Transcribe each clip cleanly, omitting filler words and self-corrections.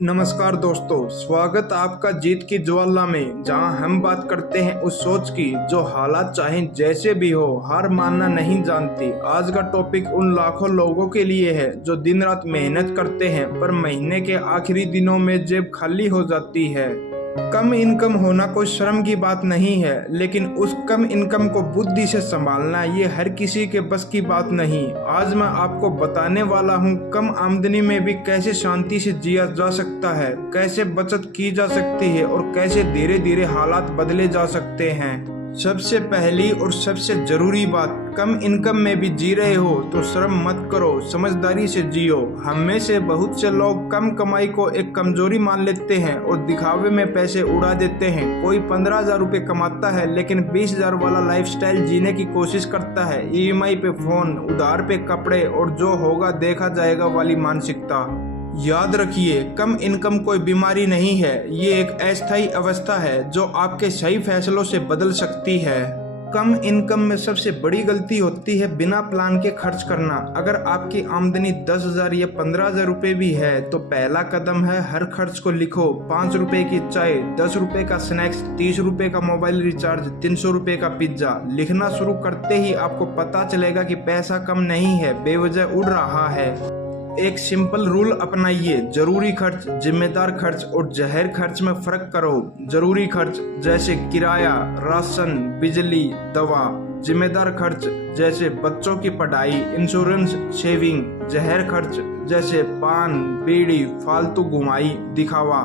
नमस्कार दोस्तों, स्वागत आपका जीत की ज्वाला में, जहां हम बात करते हैं उस सोच की जो हालात चाहे जैसे भी हो हार मानना नहीं जानती। आज का टॉपिक उन लाखों लोगों के लिए है जो दिन रात मेहनत करते हैं पर महीने के आखिरी दिनों में जेब खाली हो जाती है। कम इनकम होना कोई शर्म की बात नहीं है, लेकिन उस कम इनकम को बुद्धि से संभालना ये हर किसी के बस की बात नहीं। आज मैं आपको बताने वाला हूँ कम आमदनी में भी कैसे शांति से जिया जा सकता है, कैसे बचत की जा सकती है और कैसे धीरे धीरे हालात बदले जा सकते हैं। सबसे पहली और सबसे जरूरी बात, कम इनकम में भी जी रहे हो तो शर्म मत करो, समझदारी से जियो। हम में से बहुत से लोग कम कमाई को एक कमजोरी मान लेते हैं और दिखावे में पैसे उड़ा देते हैं। कोई 15,000 रुपये कमाता है लेकिन 20,000 वाला लाइफस्टाइल जीने की कोशिश करता है। ईएमआई पे फोन, उधार पे कपड़े और जो होगा देखा जाएगा वाली मानसिकता। याद रखिए, कम इनकम कोई बीमारी नहीं है, ये एक अस्थायी अवस्था है जो आपके सही फैसलों से बदल सकती है। कम इनकम में सबसे बड़ी गलती होती है बिना प्लान के खर्च करना। अगर आपकी आमदनी 10,000 या 15,000 रुपये भी है तो पहला कदम है हर खर्च को लिखो। 5 रुपए की चाय, 10 रुपए का स्नैक्स, 30 रुपए का मोबाइल रिचार्ज, 300 रुपए का पिज्जा। लिखना शुरू करते ही आपको पता चलेगा कि पैसा कम नहीं है, बेवजह उड़ रहा है। एक सिंपल रूल अपनाइए, जरूरी खर्च, जिम्मेदार खर्च और जाहिर खर्च में फर्क करो। जरूरी खर्च जैसे किराया, राशन, बिजली, दवा। जिम्मेदार खर्च जैसे बच्चों की पढ़ाई, इंश्योरेंस, सेविंग। जाहिर खर्च जैसे पान, बीड़ी, फालतू घुमाई, दिखावा।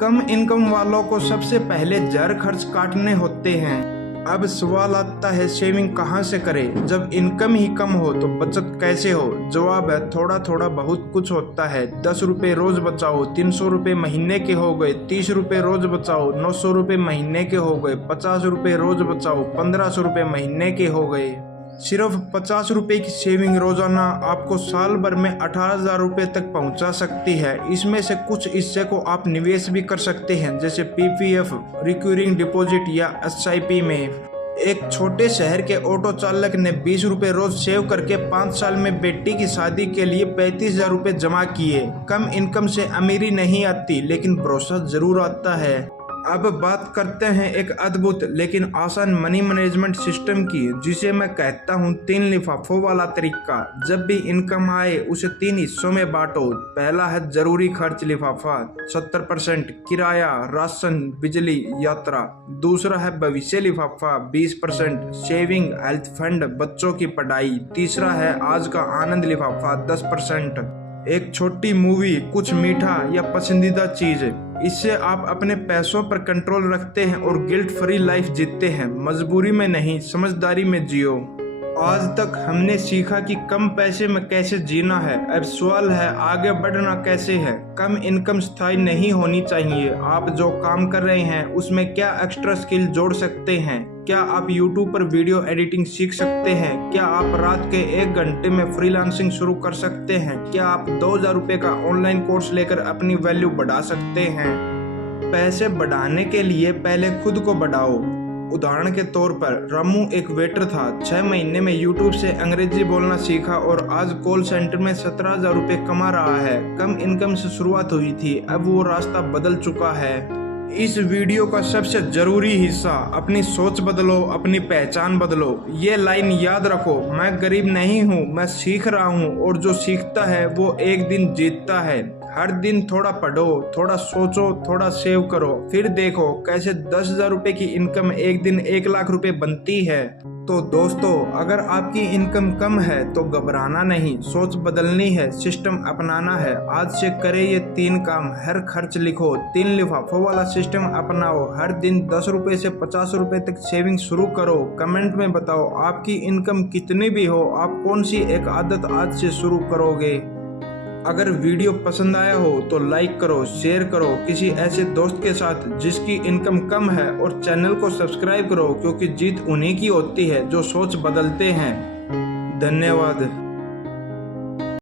कम इनकम वालों को सबसे पहले जाहिर खर्च काटने होते हैं। अब सवाल आता है, सेविंग कहाँ से करें जब इनकम ही कम हो? तो बचत कैसे हो? जवाब है, थोड़ा थोड़ा बहुत कुछ होता है। 10 रुपये रोज बचाओ, 300 रुपये महीने के हो गए। 30 रुपये रोज बचाओ, 900 रुपये महीने के हो गए। 50 रुपये रोज बचाओ, 1500 रुपये महीने के हो गए। सिर्फ 50 रुपये की सेविंग रोजाना आपको साल भर में 18,000 रुपये तक पहुंचा सकती है। इसमें से कुछ हिस्से को आप निवेश भी कर सकते हैं, जैसे पीपीएफ, रिकरिंग डिपॉजिट या एसआईपी में। एक छोटे शहर के ऑटो चालक ने 20 रुपये रोज सेव करके 5 साल में बेटी की शादी के लिए 35,000 रुपये जमा किए। कम इनकम से अमीरी नहीं आती, लेकिन भरोसा जरूर आता है। अब बात करते हैं एक अद्भुत लेकिन आसान मनी मैनेजमेंट सिस्टम की, जिसे मैं कहता हूँ 3 लिफाफों वाला तरीका। जब भी इनकम आए उसे 3 हिस्सों में बांटो। पहला है जरूरी खर्च लिफाफा, 70%, किराया, राशन, बिजली, यात्रा। दूसरा है भविष्य लिफाफा, 20%, सेविंग, हेल्थ फंड, बच्चों की पढ़ाई। तीसरा है आज का आनंद लिफाफा, 10%। एक छोटी मूवी, कुछ मीठा या पसंदीदा चीज। इससे आप अपने पैसों पर कंट्रोल रखते हैं और गिल्ट फ्री लाइफ जीते हैं। मजबूरी में नहीं, समझदारी में जियो। आज तक हमने सीखा कि कम पैसे में कैसे जीना है, अब सवाल है आगे बढ़ना कैसे है। कम इनकम स्थायी नहीं होनी चाहिए। आप जो काम कर रहे हैं उसमें क्या एक्स्ट्रा स्किल जोड़ सकते हैं? क्या आप YouTube पर वीडियो एडिटिंग सीख सकते हैं? क्या आप रात के 1 घंटे में फ्रीलांसिंग शुरू कर सकते हैं? क्या आप 2,000 रुपये का ऑनलाइन कोर्स लेकर अपनी वैल्यू बढ़ा सकते हैं? पैसे बढ़ाने के लिए पहले खुद को बढ़ाओ। उदाहरण के तौर पर, रामू एक वेटर था, 6 महीने में YouTube से अंग्रेजी बोलना सीखा और आज कॉल सेंटर में 17,000 रुपये कमा रहा है। कम इनकम से शुरुआत हुई थी, अब वो रास्ता बदल चुका है। इस वीडियो का सबसे जरूरी हिस्सा, अपनी सोच बदलो, अपनी पहचान बदलो। ये लाइन याद रखो, मैं गरीब नहीं हूँ, मैं सीख रहा हूँ और जो सीखता है वो एक दिन जीतता है। हर दिन थोड़ा पढ़ो, थोड़ा सोचो, थोड़ा सेव करो, फिर देखो कैसे 10,000 रुपये की इनकम एक दिन 1 लाख रुपये बनती है। तो दोस्तों, अगर आपकी इनकम कम है तो घबराना नहीं, सोच बदलनी है, सिस्टम अपनाना है। आज से करें ये 3 काम। हर खर्च लिखो, 3 लिफाफों वाला सिस्टम अपनाओ। हर दिन 10 रुपये से 50 रुपये तक सेविंग शुरू करो। कमेंट में बताओ आपकी इनकम कितनी भी हो, आप कौन सी एक आदत आज से शुरू करोगे। अगर वीडियो पसंद आया हो तो लाइक करो, शेयर करो किसी ऐसे दोस्त के साथ जिसकी इनकम कम है और चैनल को सब्सक्राइब करो, क्योंकि जीत उन्हीं की होती है जो सोच बदलते हैं। धन्यवाद।